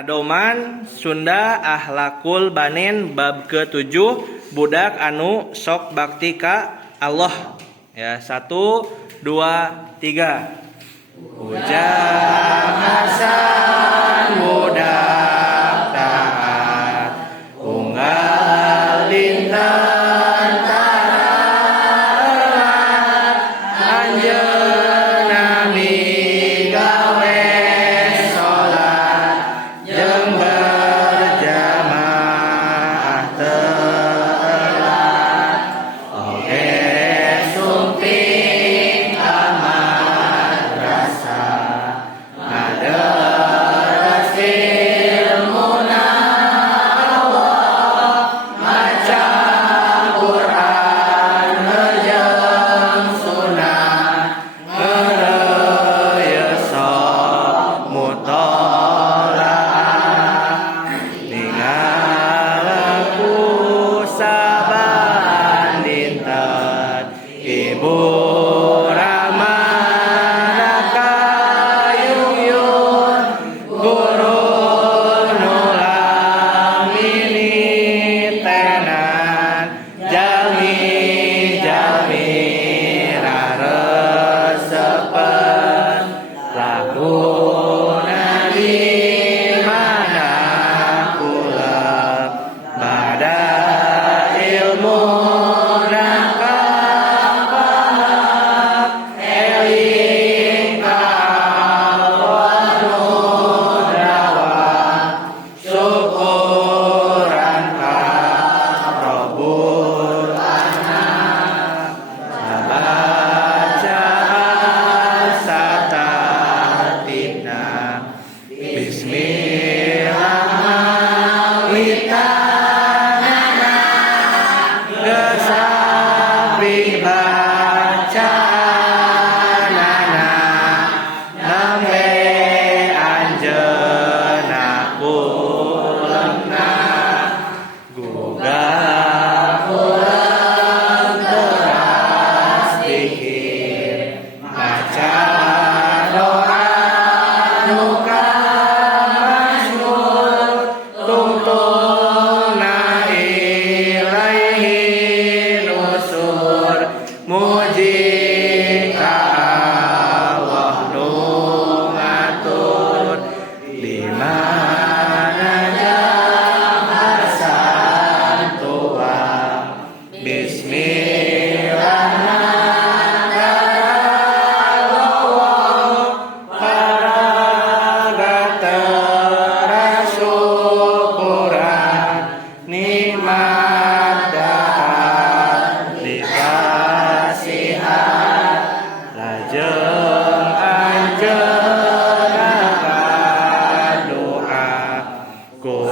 Nadoman Sunda Ahlakul Banin bab ke-7 budak anu sok bakti ka Allah. Ya, 1 2 3. Ujang hasan budak taat unggal lintan taat anjeunna migawe salat jeung berjamaah telat oge sumping ka madrasah ngaderes ilmuna Allah maca Quran jeung sunnah ngeureuy sok mutolaah ningalaku saban dinten ibu ramana kayuyun guru nulang mini tenan jalmi raresepen lakuna di mana kula bada ilmu nakapaham eling ka Allah nu dawah syukuran ka Rabbul Anam baca satartibna bismillahirrahmanirrahim gesapi bacaanana nembe anjeunna kulemna gugah uleung teras dikir maca doa nu masyhur tungtungna ilaihi nusur muji ka Allah nu ngatur di mana jam hasan tua bismillahirrahmanirrahim paraga tersyukuran nikmat dahar dikasihan lajeng anjeunna doa ku